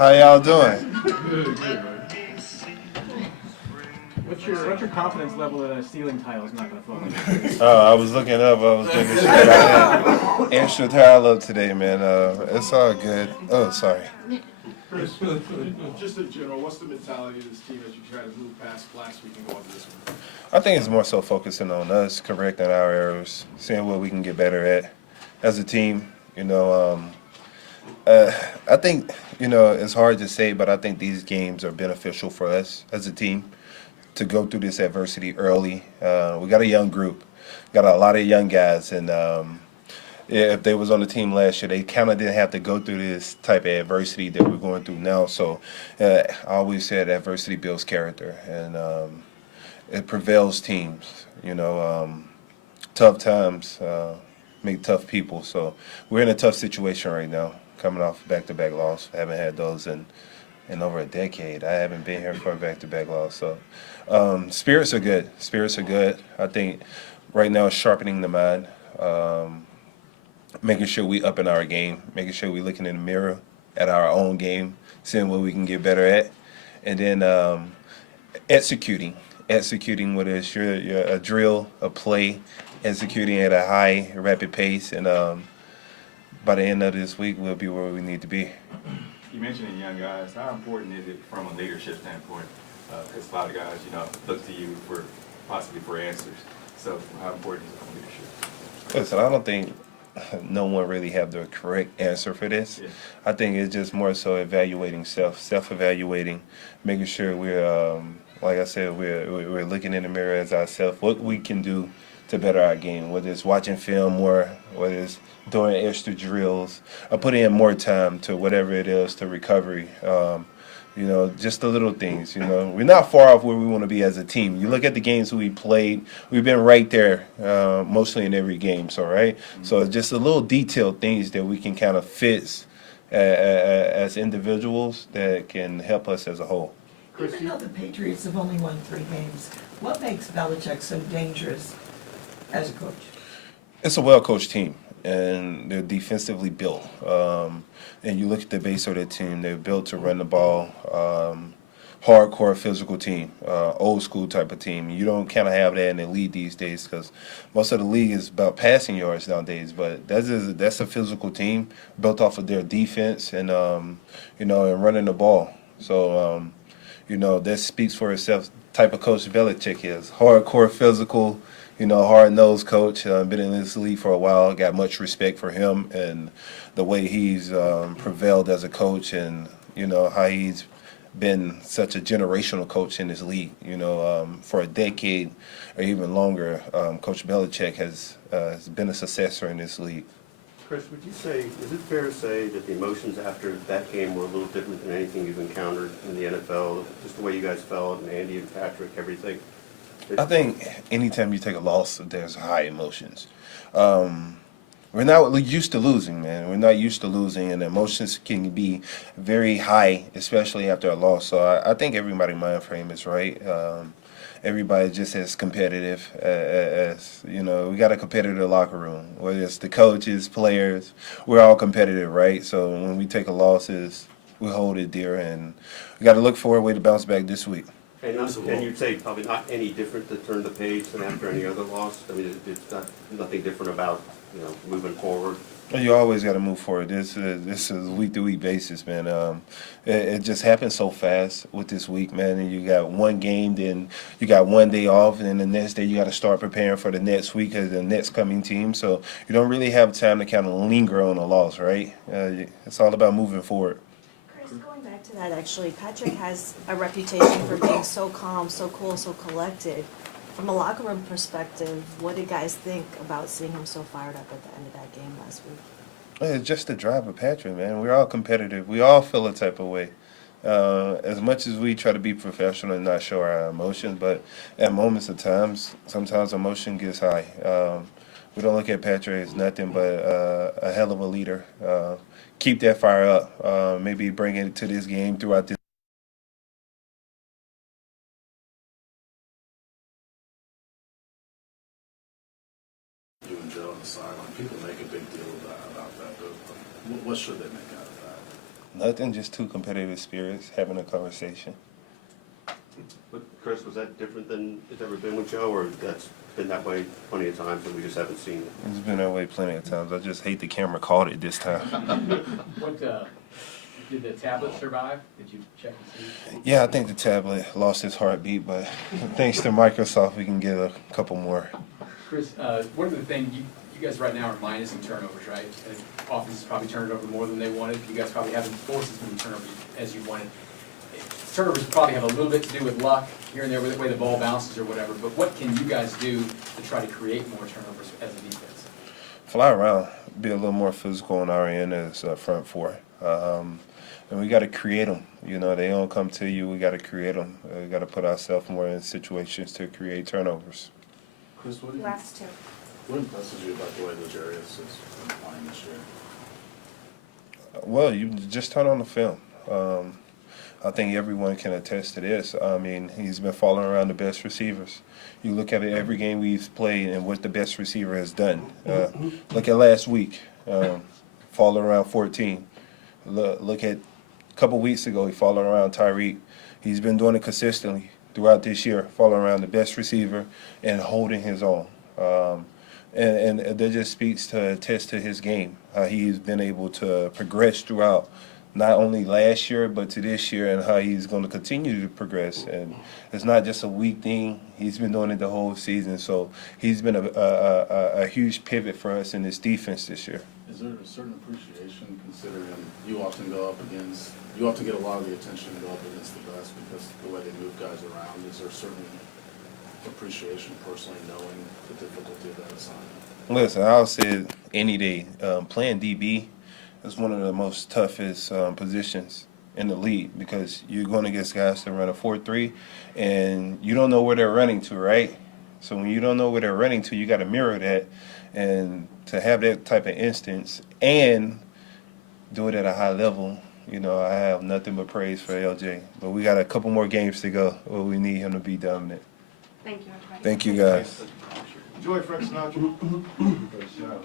How y'all doing? Good, man. What's your confidence level that a ceiling tile is not going to fall like that? I was looking up. I was making sure that I had extra tile up today, man. It's all good. Oh, sorry. Chris, just in general, what's the mentality of this team as you try to move past last week and go into this one? I think it's more so focusing on us, correcting our errors, seeing what we can get better at as a team. I think, it's hard to say, but I think these games are beneficial for us as a team to go through this adversity early. We got a young group, got a lot of young guys, and yeah, if they was on the team last year, they kind of didn't have to go through this type of adversity that we're going through now. So I always said adversity builds character, and it prevails teams. Tough times make tough people. So we're in a tough situation right now, coming off back-to-back loss. Haven't had those in over a decade. I haven't been here for a back-to-back loss. So spirits are good. Spirits are good. I think right now it's sharpening the mind, making sure we up in our game, making sure we looking in the mirror at our own game, seeing what we can get better at, and then executing what is a drill, a play, executing at a high, rapid pace, and by the end of this week, we'll be where we need to be. You mentioned young guys. How important is it from a leadership standpoint? Because a lot of guys, look to you for possibly for answers. So how important is it from leadership? Listen, I don't think no one really have the correct answer for this. Yeah. I think it's just more so evaluating self-evaluating, making sure we're, like I said, we're looking in the mirror as ourselves, what we can do to better our game, whether it's watching film more, whether it's doing extra drills, or putting in more time to whatever it is to recovery. Just the little things. We're not far off where we want to be as a team. You look at the games we played, we've been right there mostly in every game. So, right? So it's just the little detailed things that we can kind of fix as individuals that can help us as a whole. Even though the Patriots have only won 3 games, what makes Belichick so dangerous as a coach? It's a well-coached team, and they're defensively built. And you look at the base of their team, they're built to run the ball, hardcore physical team, old school type of team. You don't kind of have that in the league these days because most of the league is about passing yards nowadays. But that's a physical team built off of their defense and and running the ball. So that speaks for itself. Type of coach Belichick is hardcore physical. Hard-nosed coach. Been in this league for a while. Got much respect for him and the way he's prevailed as a coach, and how he's been such a generational coach in this league. For a decade or even longer, Coach Belichick has been a successor in this league. Chris, would you say, is it fair to say that the emotions after that game were a little different than anything you've encountered in the NFL? Just the way you guys felt, and Andy and Patrick, everything? I think anytime you take a loss, there's high emotions. We're not used to losing, man. We're not used to losing, and emotions can be very high, especially after a loss. So I think everybody's mind frame is right. Everybody just as competitive as we got a competitive locker room, whether it's the coaches, players, we're all competitive, right? So when we take a losses, we hold it dear, and we got to look for a way to bounce back this week. And you'd say probably not any different to turn the page than after any other loss? I mean, it's nothing different about, moving forward? You always got to move forward. This is a week-to-week basis, man. It just happens so fast with this week, man. And you got one game, then you got one day off, and then the next day you got to start preparing for the next week of the next coming team. So you don't really have time to kind of linger on a loss, right? It's all about moving forward. Going back to that, actually, Patrick has a reputation for being so calm, so cool, so collected. From a locker room perspective, what did guys think about seeing him so fired up at the end of that game last week? It's just the drive of Patrick, man. We're all competitive. We all feel a type of way. As much as we try to be professional and not show our emotions, but at moments of times, sometimes emotion gets high. We don't look at Patrick as nothing but a hell of a leader. Keep that fire up. Maybe bring it to this game throughout this. You and Joe on the sideline, people make a big deal about that. But what should they make out of that? Nothing, just two competitive spirits having a conversation. But Chris, was that different than it's ever been with Joe, or that's been that way plenty of times and we just haven't seen it? It's been that way plenty of times. I just hate the camera caught it this time. What, did the tablet survive? Did you check and see? Yeah, I think the tablet lost its heartbeat, but thanks to Microsoft, we can get a couple more. Chris, one of the things, you guys right now are minusing turnovers, right? And offenses probably turned over more than they wanted. You guys probably haven't forced as many turnovers as you wanted. Turnovers probably have a little bit to do with luck here and there, with the way the ball bounces or whatever, but what can you guys do to try to create more turnovers as a defense? Fly around, be a little more physical on our end as front four. And we got to create them. You know, they don't come to you. We got to create them. We got to put ourselves more in situations to create turnovers. Chris, Last two. what impresses you about the way L'Jarius has been playing this year? Well, you just turn on the film. I think everyone can attest to this. I mean, he's been following around the best receivers. You look at it, every game we've played and what the best receiver has done. Look at last week, following around 14. Look at a couple weeks ago, he followed around Tyreek. He's been doing it consistently throughout this year, following around the best receiver and holding his own. And that just speaks to attest to his game, how he's been able to progress throughout not only last year but to this year, and how he's going to continue to progress. And it's not just a week thing. He's been doing it the whole season. So he's been a huge pivot for us in this defense this year. Is there a certain appreciation considering you often get a lot of the attention to go up against the best because the way they move guys around? Is there a certain appreciation personally knowing the difficulty of that assignment? Listen, I'll say it any day. Playing DB is one of the most toughest positions in the league because you're going against guys that run a 4-3 and you don't know where they're running to, right? So when you don't know where they're running to, you got to mirror that. And to have that type of instance and do it at a high level, you know, I have nothing but praise for LJ. But we got a couple more games to go where we need him to be dominant. Thank you, everybody. Thank you, guys. Enjoy Frank Sinatra. Great show.